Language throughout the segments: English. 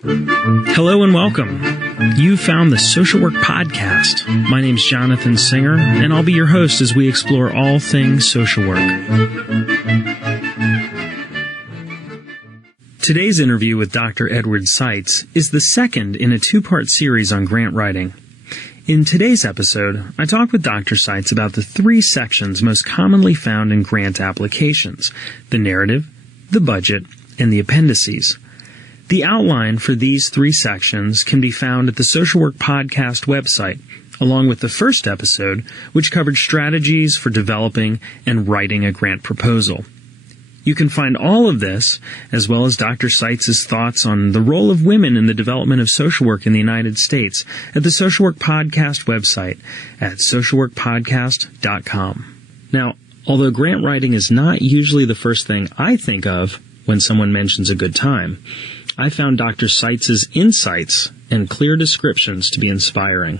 Hello and welcome. You found the Social Work Podcast. My name's Jonathan Singer, and I'll be your host as we explore all things social work. Today's interview with Dr. Edward Seitz is the second in a two-part series on grant writing. In today's episode, I talk with Dr. Seitz about the three sections most commonly found in grant applications: the narrative, the budget, and the appendices. The outline for these three sections can be found at the Social Work Podcast website, along with the first episode, which covered strategies for developing and writing a grant proposal. You can find all of this, as well as Dr. Seitz's thoughts on the role of women in the development of social work in the United States, at the Social Work Podcast website at socialworkpodcast.com. Now, although grant writing is not usually the first thing I think of when someone mentions a good time, I found Dr. Seitz's insights and clear descriptions to be inspiring.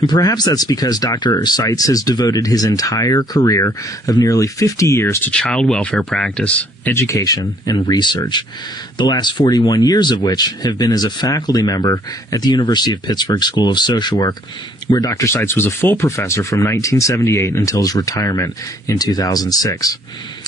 And perhaps that's because Dr. Seitz has devoted his entire career of nearly 50 years to child welfare practice, education, and research, the last 41 years of which have been as a faculty member at the University of Pittsburgh School of Social Work, where Dr. Seitz was a full professor from 1978 until his retirement in 2006.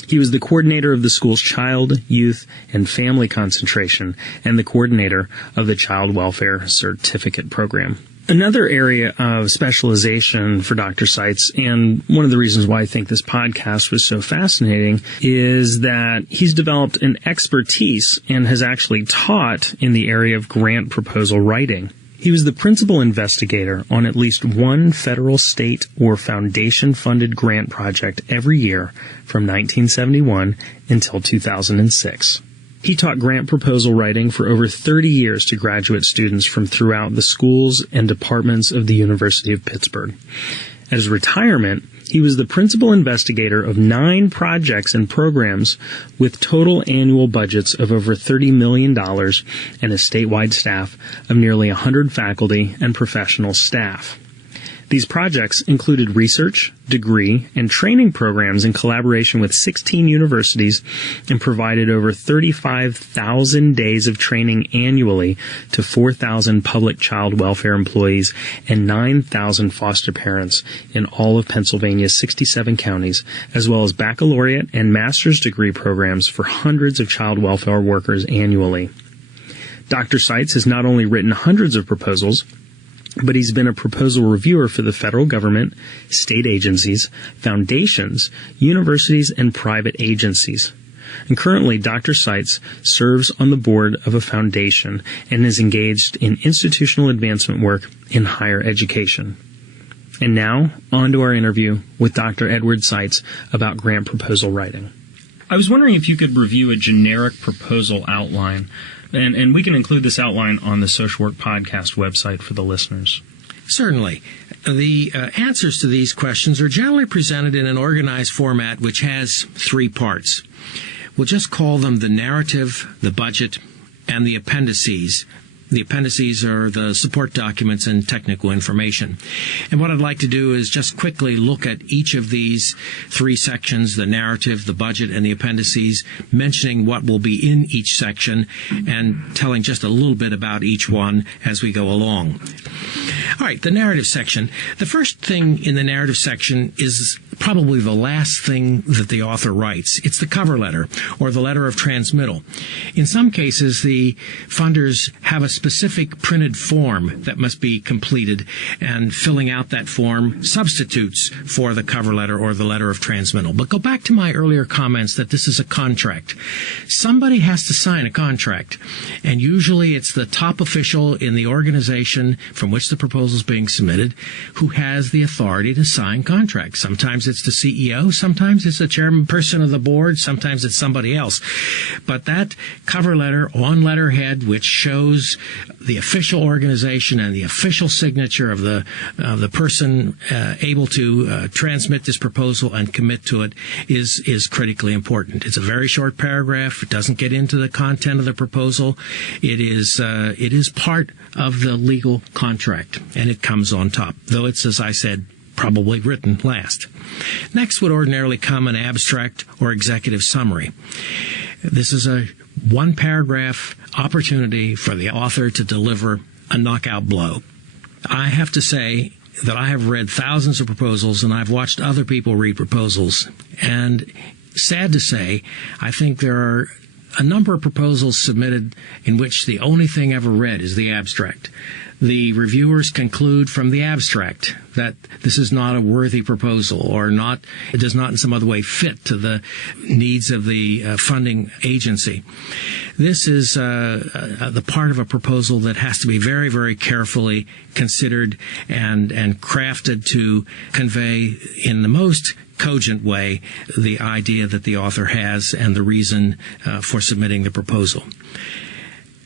He was the coordinator of the school's Child, Youth, and Family Concentration and the coordinator of the Child Welfare Certificate Program. Another area of specialization for Dr. Seitz, and one of the reasons why I think this podcast was so fascinating, is that he's developed an expertise and has actually taught in the area of grant proposal writing. He was the principal investigator on at least one federal, state, or foundation-funded grant project every year from 1971 until 2006. He taught grant proposal writing for over 30 years to graduate students from throughout the schools and departments of the University of Pittsburgh. At his retirement, he was the principal investigator of 9 projects and programs with total annual budgets of over $30 million and a statewide staff of nearly 100 faculty and professional staff. These projects included research, degree, and training programs in collaboration with 16 universities and provided over 35,000 days of training annually to 4,000 public child welfare employees and 9,000 foster parents in all of Pennsylvania's 67 counties, as well as baccalaureate and master's degree programs for hundreds of child welfare workers annually. Dr. Seitz has not only written hundreds of proposals, but he's been a proposal reviewer for the federal government, state agencies, foundations, universities, and private agencies. And currently, Dr. Seitz serves on the board of a foundation and is engaged in institutional advancement work in higher education. And now, on to our interview with Dr. Edward Seitz about grant proposal writing. I was wondering if you could review a generic proposal outline. And we can include this outline on the Social Work Podcast website for the listeners. Certainly. The answers to these questions are generally presented in an organized format which has 3 parts. We'll just call them the narrative, the budget, and the appendices. The appendices are the support documents and technical information. And what I'd like to do is just quickly look at each of these 3 sections, the narrative, the budget, and the appendices, mentioning what will be in each section and telling just a little bit about each one as we go along. All right, the narrative section. The first thing in the narrative section is probably the last thing that the author writes. It's the cover letter or the letter of transmittal. In some cases, the funders have a specific printed form that must be completed, and filling out that form substitutes for the cover letter or the letter of transmittal. But go back to my earlier comments that this is a contract. Somebody has to sign a contract, and usually it's the top official in the organization from which the proposal is being submitted who has the authority to sign contracts. Sometimes it's the CEO, sometimes it's the chairperson of the board, sometimes it's somebody else. But that cover letter on letterhead, which shows the official organization and the official signature of the person able to transmit this proposal and commit to it, is critically important. It's a very short paragraph. It doesn't get into the content of the proposal. It is part of the legal contract, and it comes on top, though it's, as I said, probably written last. Next would ordinarily come an abstract or executive summary. This is a one-paragraph opportunity for the author to deliver a knockout blow. I have to say that I have read thousands of proposals, and I've watched other people read proposals. And sad to say, I think there are a number of proposals submitted in which the only thing ever read is the abstract. The reviewers conclude from the abstract that this is not a worthy proposal, or it does not in some other way fit to the needs of the funding agency. This is the part of a proposal that has to be very, very carefully considered and crafted to convey in the most cogent way the idea that the author has and the reason for submitting the proposal.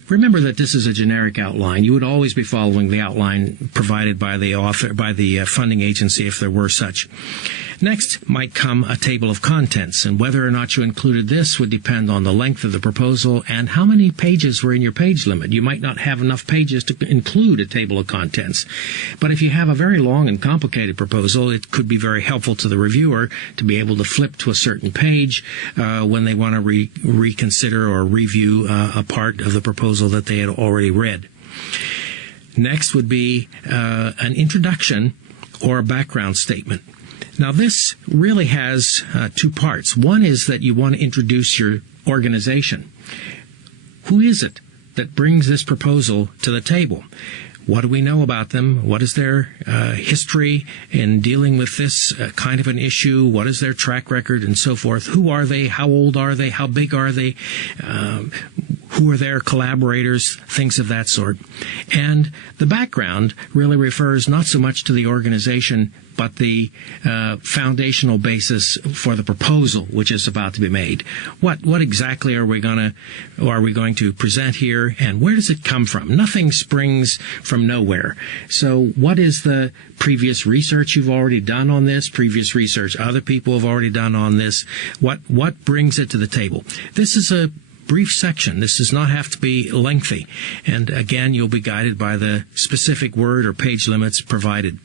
Remember that this is a generic outline. You would always be following the outline provided by the author, by the funding agency, if there were such. Next might come a table of contents, and whether or not you included this would depend on the length of the proposal and how many pages were in your page limit. You might not have enough pages to include a table of contents. But if you have a very long and complicated proposal, it could be very helpful to the reviewer to be able to flip to a certain page when they want to reconsider or review a part of the proposal that they had already read. Next would be an introduction or a background statement. Now, this really has two parts. One is that you want to introduce your organization. Who is it that brings this proposal to the table? What do we know about them? What is their history in dealing with this kind of an issue? What is their track record and so forth? Who are they? How old are they? How big are they? Who are their collaborators? Things of that sort. And the background really refers not so much to the organization, but the foundational basis for the proposal which is about to be made. What exactly are we going to present here, and where does it come from? Nothing springs from nowhere. So what is the previous research you've already done on this? Previous research other people have already done on this? What brings it to the table? This is a brief section. This does not have to be lengthy. And again, you'll be guided by the specific word or page limits provided.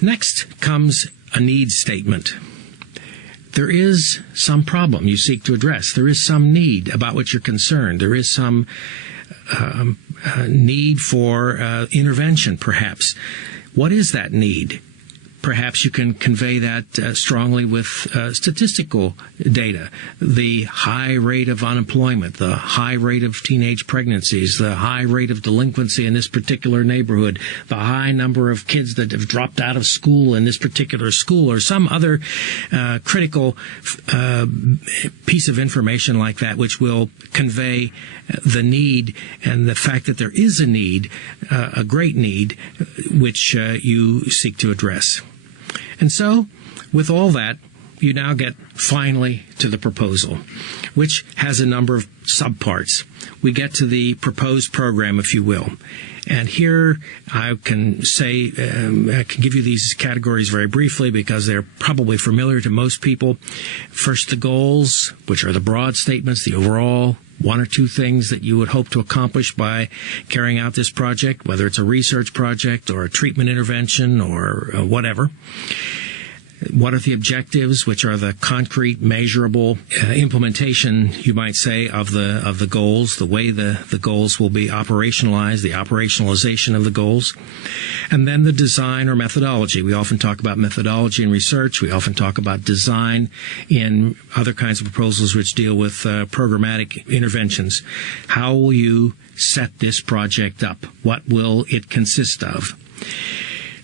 Next comes a needs statement. There is some problem you seek to address. There is some need about which you're concerned. There is some need for intervention, perhaps. What is that need? Perhaps you can convey that strongly with statistical data. The high rate of unemployment, the high rate of teenage pregnancies, the high rate of delinquency in this particular neighborhood, the high number of kids that have dropped out of school in this particular school, or some other critical piece of information like that, which will convey the need and the fact that there is a need, a great need, which you seek to address. And so, with all that, you now get finally to the proposal, which has a number of subparts. We get to the proposed program, if you will. And here I can say, I can give you these categories very briefly because they're probably familiar to most people. First, the goals, which are the broad statements, the overall one or two things that you would hope to accomplish by carrying out this project, whether it's a research project or a treatment intervention or whatever. What are the objectives, which are the concrete, measurable implementation, you might say, of the goals, the way the goals will be operationalized, the operationalization of the goals. And then the design or methodology. We often talk about methodology in research. We often talk about design in other kinds of proposals which deal with programmatic interventions. How will you set this project up? What will it consist of?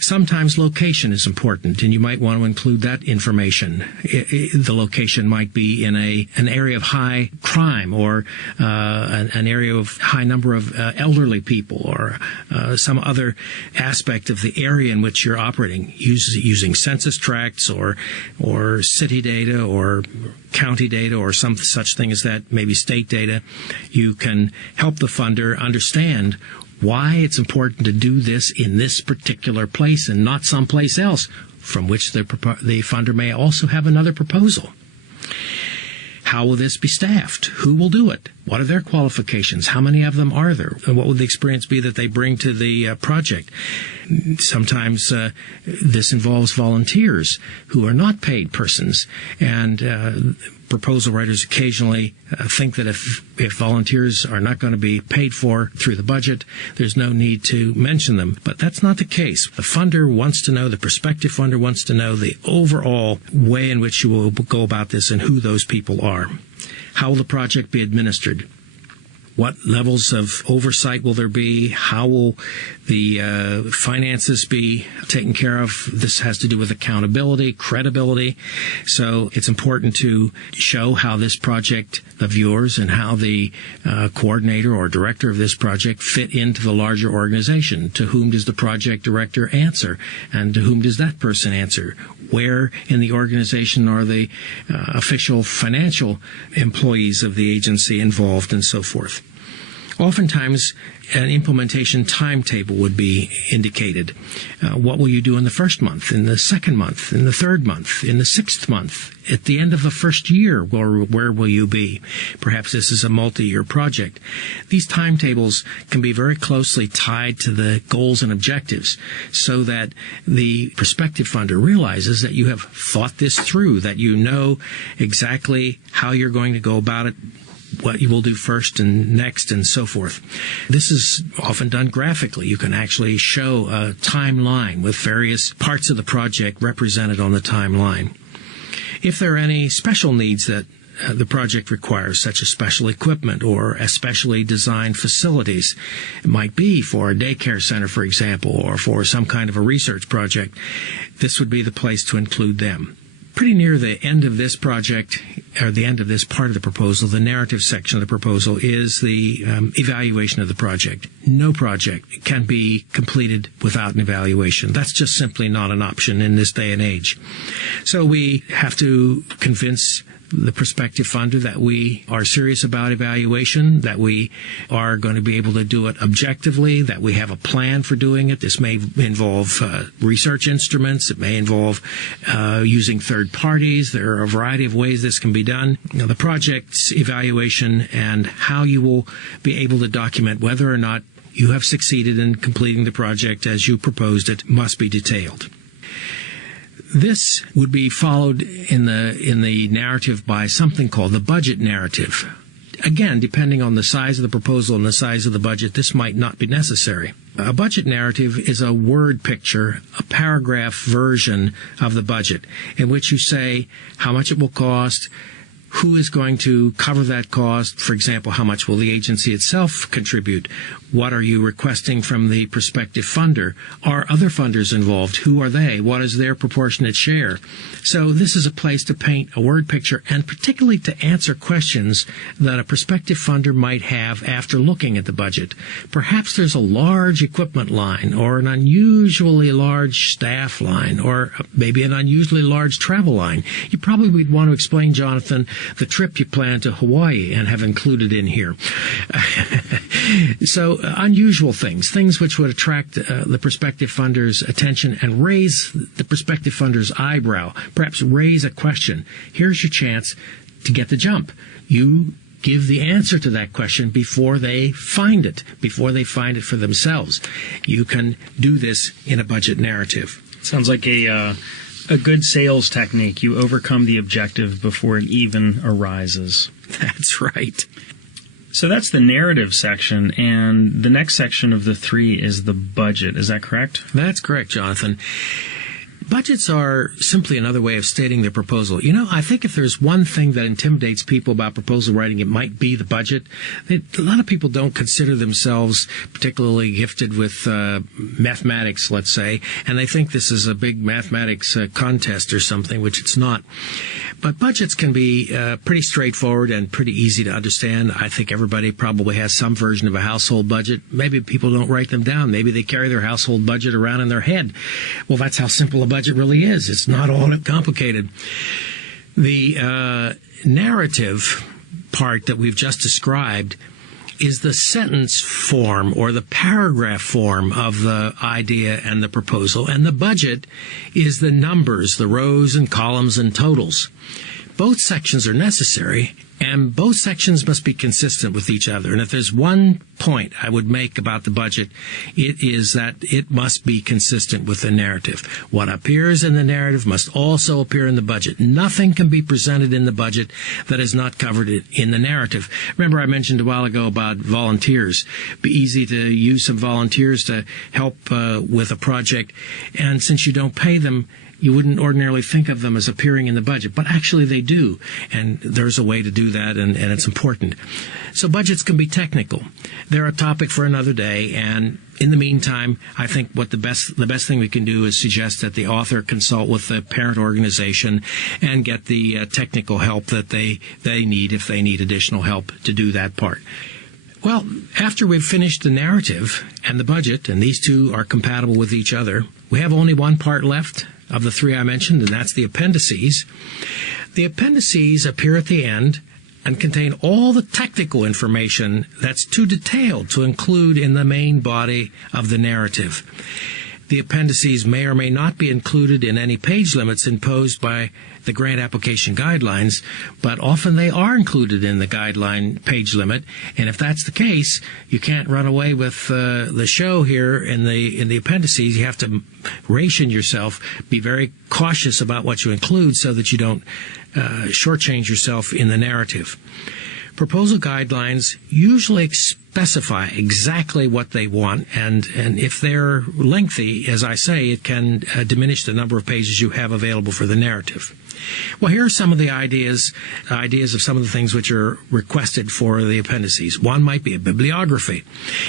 Sometimes location is important, and you might want to include that information. The location might be in an area of high crime, or an area of high number of elderly people, or some other aspect of the area in which you're operating, using census tracts or city data or county data or some such thing as that, maybe state data. You can help the funder understand why it's important to do this in this particular place and not someplace else, from which the funder may also have another proposal. How will this be staffed? Who will do it? What are their qualifications? How many of them are there? And what would the experience be that they bring to the project? Sometimes this involves volunteers who are not paid persons, and proposal writers occasionally think that if volunteers are not going to be paid for through the budget, there's no need to mention them. But that's not the case. The funder wants to know, the prospective funder wants to know the overall way in which you will go about this and who those people are. How will the project be administered? What levels of oversight will there be? How will the finances be taken care of? This has to do with accountability, credibility. So it's important to show how this project, the viewers, and how the coordinator or director of this project fit into the larger organization. To whom does the project director answer? And to whom does that person answer? Where in the organization are the official financial employees of the agency involved, and so forth. Oftentimes, an implementation timetable would be indicated. What will you do in the first month, in the second month, in the third month, in the sixth month? At the end of the first year, where will you be? Perhaps this is a multi-year project. These timetables can be very closely tied to the goals and objectives so that the prospective funder realizes that you have thought this through, that you know exactly how you're going to go about it, what you will do first and next, and so forth. This is often done graphically. You can actually show a timeline with various parts of the project represented on the timeline. If there are any special needs that the project requires, such as special equipment or especially designed facilities, it might be for a daycare center, for example, or for some kind of a research project, this would be the place to include them. Pretty near the end of this project, or the end of this part of the proposal, the narrative section of the proposal, is the evaluation of the project. No project can be completed without an evaluation. That's just simply not an option in this day and age. So we have to convince the prospective funder that we are serious about evaluation, that we are going to be able to do it objectively, that we have a plan for doing it. This may involve research instruments. It may involve using third parties. There are a variety of ways this can be done. The project's evaluation and how you will be able to document whether or not you have succeeded in completing the project as you proposed it must be detailed. This would be followed in the narrative by something called the budget narrative. Again, depending on the size of the proposal and the size of the budget, this might not be necessary. A budget narrative is a word picture, a paragraph version of the budget, in which you say how much it will cost, who is going to cover that cost. For example, how much will the agency itself contribute? What are you requesting from the prospective funder? Are other funders involved? Who are they? What is their proportionate share? So this is a place to paint a word picture, and particularly to answer questions that a prospective funder might have after looking at the budget. Perhaps there's a large equipment line, or an unusually large staff line, or maybe an unusually large travel line. You probably would want to explain, Jonathan, the trip you plan to Hawaii and have included in here. So unusual things which would attract the prospective funder's attention and raise the prospective funder's eyebrow, perhaps raise a question. Here's your chance to get the jump. You give the answer to that question before they find it for themselves. You can do this in a budget narrative. Sounds like a good sales technique. You overcome the objective before it even arises. That's right. So that's the narrative section, and the next section of the three is the budget. Is that correct? That's correct, Jonathan. Budgets are simply another way of stating their proposal. You know, I think if there's one thing that intimidates people about proposal writing, it might be the budget. A lot of people don't consider themselves particularly gifted with mathematics, let's say, and they think this is a big mathematics contest or something, which it's not. But budgets can be pretty straightforward and pretty easy to understand. I think everybody probably has some version of a household budget. Maybe people don't write them down. Maybe they carry their household budget around in their head. Well, that's how simple a budget really is. It's not all that complicated. The narrative part that we've just described is the sentence form or the paragraph form of the idea and the proposal, and the budget is the numbers, the rows and columns and totals. Both sections are necessary, and both sections must be consistent with each other. And if there's one point I would make about the budget, it is that it must be consistent with the narrative. What appears in the narrative must also appear in the budget. Nothing can be presented in the budget that is not covered in the narrative. Remember I mentioned a while ago about volunteers. It'd be easy to use some volunteers to help with a project, and since you don't pay them, you wouldn't ordinarily think of them as appearing in the budget, but actually they do, and there's a way to do that, and it's important. So budgets can be technical. They're a topic for another day, and in the meantime, I think what the best thing we can do is suggest that the author consult with the parent organization and get the technical help that they need if they need additional help to do that part. Well, after we've finished the narrative and the budget, and these two are compatible with each other, we have only one part left of the three I mentioned, and that's the appendices. The appendices appear at the end and contain all the technical information that's too detailed to include in the main body of the narrative. The appendices may or may not be included in any page limits imposed by the grant application guidelines, but often they are included in the guideline page limit. And if that's the case, you can't run away with the show here in the appendices. You have to ration yourself, be very cautious about what you include so that you don't shortchange yourself in the narrative. Proposal guidelines usually specify exactly what they want, and if they're lengthy, as I say, it can diminish the number of pages you have available for the narrative. Well, here are some of the ideas of some of the things which are requested for the appendices. One might be a bibliography.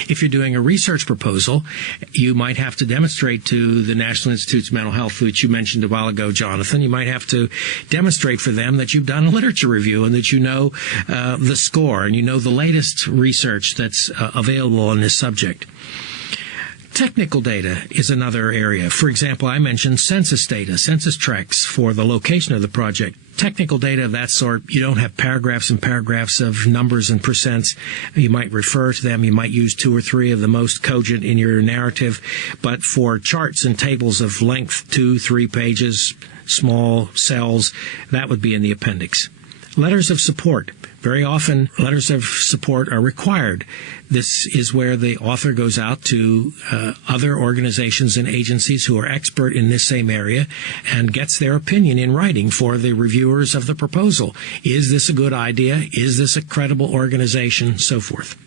If you're doing a research proposal, you might have to demonstrate to the National Institutes of Mental Health, which you mentioned a while ago, Jonathan, you might have to demonstrate for them that you've done a literature review and that you know the score and you know the latest research that's available on this subject. Technical data is another area. For example, I mentioned census data, census tracts for the location of the project. Technical data of that sort, you don't have paragraphs and paragraphs of numbers and percents. You might refer to them. You might use 2 or 3 of the most cogent in your narrative. But for charts and tables of length, 2, 3 pages, small cells, that would be in the appendix. Letters of support. Very often, letters of support are required. This is where the author goes out to other organizations and agencies who are expert in this same area and gets their opinion in writing for the reviewers of the proposal. Is this a good idea? Is this a credible organization? So forth.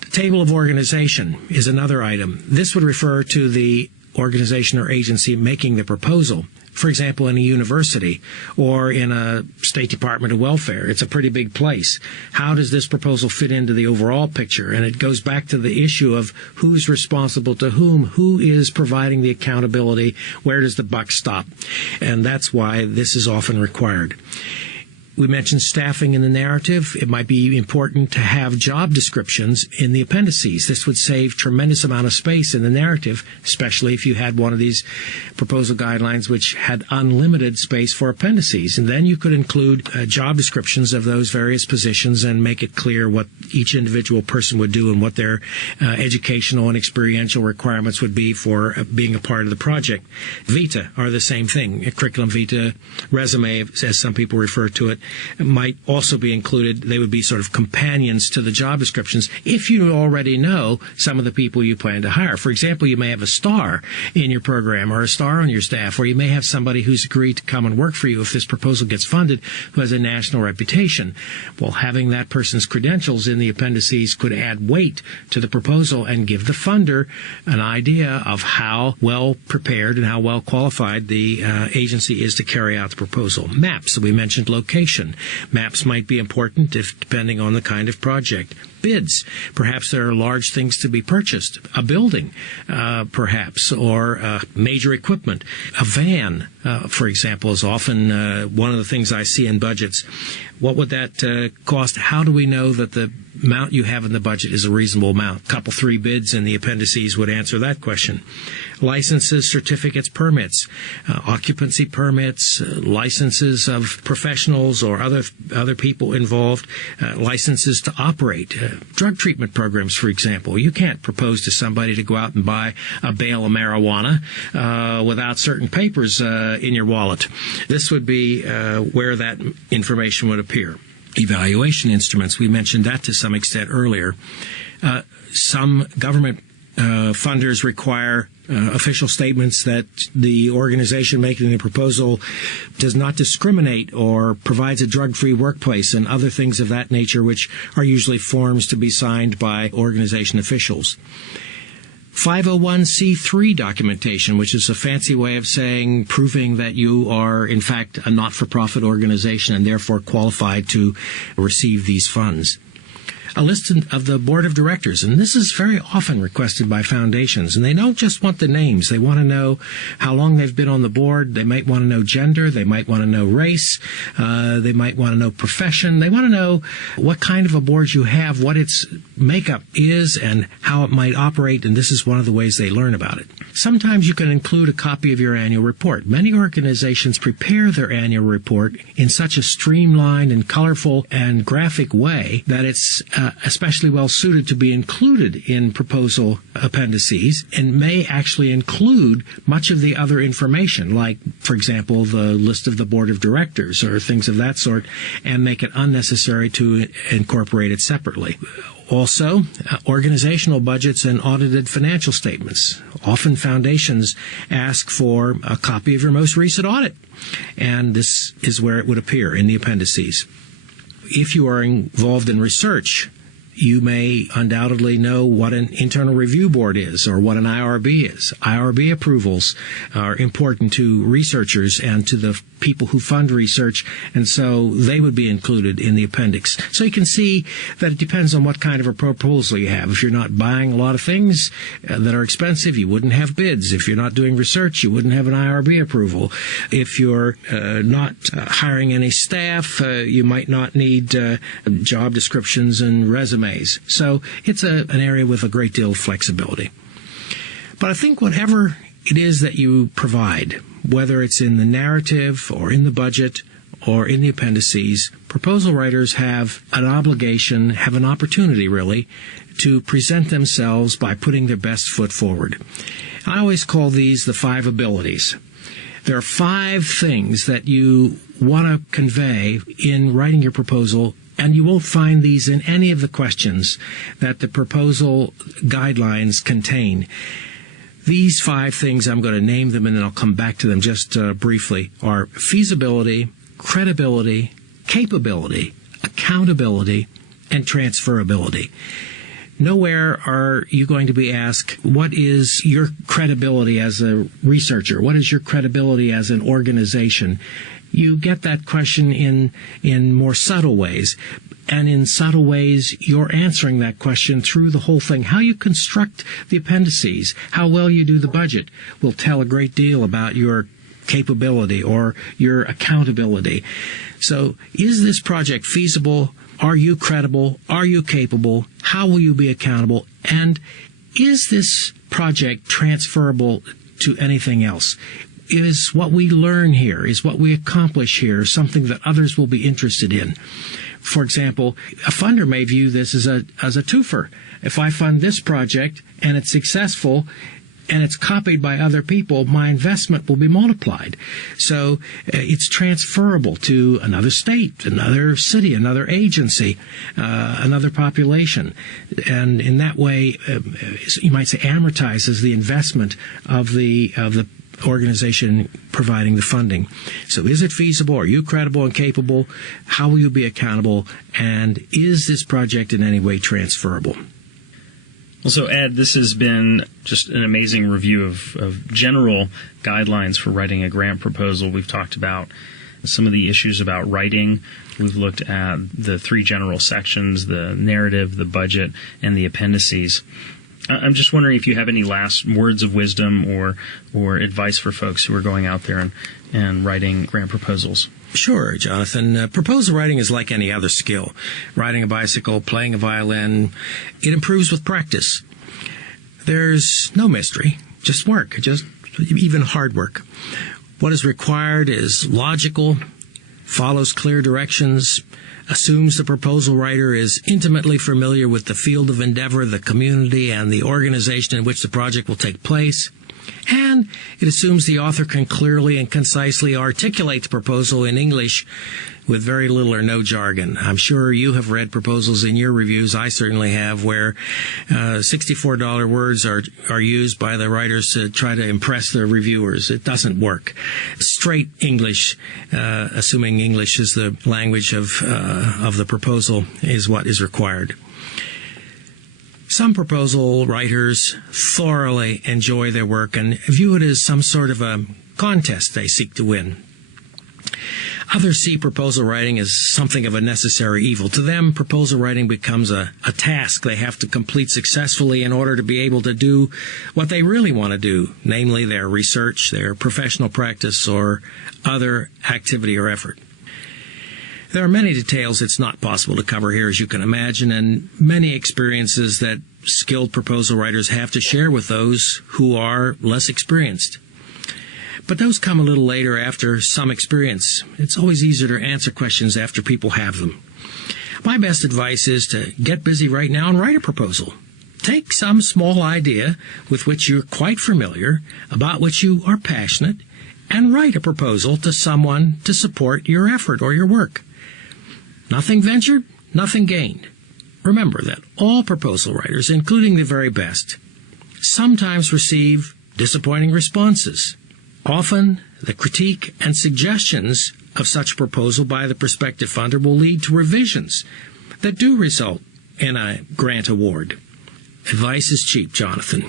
The table of organization is another item. This would refer to the organization or agency making the proposal. For example, in a university or in a State Department of Welfare. It's a pretty big place. How does this proposal fit into the overall picture? And it goes back to the issue of who's responsible to whom, who is providing the accountability, where does the buck stop? And that's why this is often required. We mentioned staffing in the narrative. It might be important to have job descriptions in the appendices. This would save tremendous amount of space in the narrative, especially if you had one of these proposal guidelines which had unlimited space for appendices. And then you could include job descriptions of those various positions and make it clear what each individual person would do and what their educational and experiential requirements would be for being a part of the project. Vita are the same thing. A curriculum vita, resume, as some people refer to it, might also be included. They would be sort of companions to the job descriptions if you already know some of the people you plan to hire. For example, you may have a star in your program or a star on your staff, or you may have somebody who's agreed to come and work for you if this proposal gets funded who has a national reputation. Well, having that person's credentials in the appendices could add weight to the proposal and give the funder an idea of how well prepared and how well qualified the agency is to carry out the proposal. Maps, we mentioned location. Maps might be important if depending on the kind of project. Bids. Perhaps there are large things to be purchased. A building, perhaps, or major equipment. A van, for example, is often one of the things I see in budgets. What would that cost? How do we know that the amount you have in the budget is a reasonable amount. A couple, 3 bids in the appendices would answer that question. Licenses, certificates, permits, occupancy permits, licenses of professionals or other people involved, licenses to operate, drug treatment programs, for example. You can't propose to somebody to go out and buy a bale of marijuana without certain papers in your wallet. This would be where that information would appear. Evaluation instruments, we mentioned that to some extent earlier. Some government funders require official statements that the organization making the proposal does not discriminate or provides a drug-free workplace and other things of that nature, which are usually forms to be signed by organization officials. 501c3 documentation, which is a fancy way of saying proving that you are, in fact, a not-for-profit organization and therefore qualified to receive these funds. A list of the board of directors, and this is very often requested by foundations, and they don't just want the names. They want to know how long they've been on the board. They might want to know gender. They might want to know race. They might want to know profession. They want to know what kind of a board you have, what its makeup is, and how it might operate, and this is one of the ways they learn about it. Sometimes you can include a copy of your annual report. Many organizations prepare their annual report in such a streamlined and colorful and graphic way that it's especially well suited to be included in proposal appendices and may actually include much of the other information, like, for example, the list of the board of directors or things of that sort, and make it unnecessary to incorporate it separately. Also, organizational budgets and audited financial statements. Often foundations ask for a copy of your most recent audit, and this is where it would appear in the appendices. If you are involved in research, you may undoubtedly know what an internal review board is or what an IRB is. IRB approvals are important to researchers and to the people who fund research, and so they would be included in the appendix. So you can see that it depends on what kind of a proposal you have. If you're not buying a lot of things that are expensive, you wouldn't have bids. If you're not doing research, you wouldn't have an IRB approval. If you're not hiring any staff, you might not need job descriptions and resumes. So it's an area with a great deal of flexibility. But I think whatever it is that you provide, whether it's in the narrative or in the budget or in the appendices, proposal writers have an obligation, have an opportunity really, to present themselves by putting their best foot forward. I always call these the 5 abilities. There are 5 things that you want to convey in writing your proposal, and you won't find these in any of the questions that the proposal guidelines contain. These 5 things, I'm going to name them and then I'll come back to them just briefly, are feasibility, credibility, capability, accountability, and transferability. Nowhere are you going to be asked, what is your credibility as a researcher? What is your credibility as an organization? You get that question in more subtle ways. And in subtle ways, you're answering that question through the whole thing. How you construct the appendices, how well you do the budget, will tell a great deal about your capability or your accountability. So, is this project feasible? Are you credible? Are you capable? How will you be accountable? And is this project transferable to anything else? Is what we learn here, is what we accomplish here, something that others will be interested in? For example, a funder may view this as a twofer. If I fund this project and it's successful and it's copied by other people, my investment will be multiplied. So it's transferable to another state, another city, another agency, another population. And in that way, you might say, amortizes the investment of the organization providing the funding. So is it feasible? Are you credible and capable? How will you be accountable? And is this project in any way transferable? Well, so Ed, this has been just an amazing review of general guidelines for writing a grant proposal. We've talked about some of the issues about writing. We've looked at the 3 general sections, the narrative, the budget, and the appendices. I'm just wondering if you have any last words of wisdom or advice for folks who are going out there and writing grant proposals. Sure, Jonathan. Proposal writing is like any other skill. Riding a bicycle, playing a violin, it improves with practice. There's no mystery, just work, just even hard work. What is required is logical, follows clear directions, assumes the proposal writer is intimately familiar with the field of endeavor, the community, and the organization in which the project will take place. And it assumes the author can clearly and concisely articulate the proposal in English with very little or no jargon. I'm sure you have read proposals in your reviews, I certainly have, where $64 words are used by the writers to try to impress the reviewers. It doesn't work. Straight English, assuming English is the language of the proposal, is what is required. Some proposal writers thoroughly enjoy their work and view it as some sort of a contest they seek to win. Others see proposal writing as something of a necessary evil. To them, proposal writing becomes a task they have to complete successfully in order to be able to do what they really want to do, namely their research, their professional practice, or other activity or effort. There are many details it's not possible to cover here, as you can imagine, and many experiences that skilled proposal writers have to share with those who are less experienced. But those come a little later after some experience. It's always easier to answer questions after people have them. My best advice is to get busy right now and write a proposal. Take some small idea with which you're quite familiar, about which you are passionate, and write a proposal to someone to support your effort or your work. Nothing ventured, nothing gained. Remember that all proposal writers, including the very best, sometimes receive disappointing responses. Often, the critique and suggestions of such a proposal by the prospective funder will lead to revisions that do result in a grant award. Advice is cheap, Jonathan.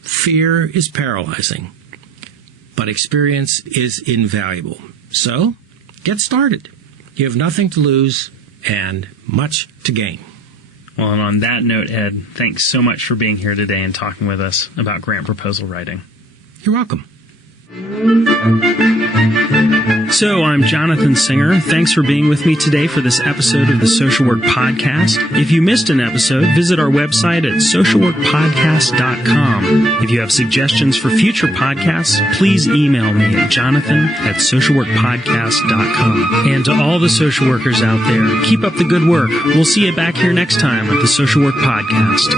Fear is paralyzing, but experience is invaluable. So, get started. You have nothing to lose and much to gain. Well, and on that note, Ed, thanks so much for being here today and talking with us about grant proposal writing. You're welcome. So, I'm Jonathan Singer. Thanks for being with me today for this episode of the Social Work Podcast. If you missed an episode, visit our website at socialworkpodcast.com. If you have suggestions for future podcasts, please email me at jonathan@socialworkpodcast.com. And to all the social workers out there, keep up the good work. We'll see you back here next time at the Social Work Podcast.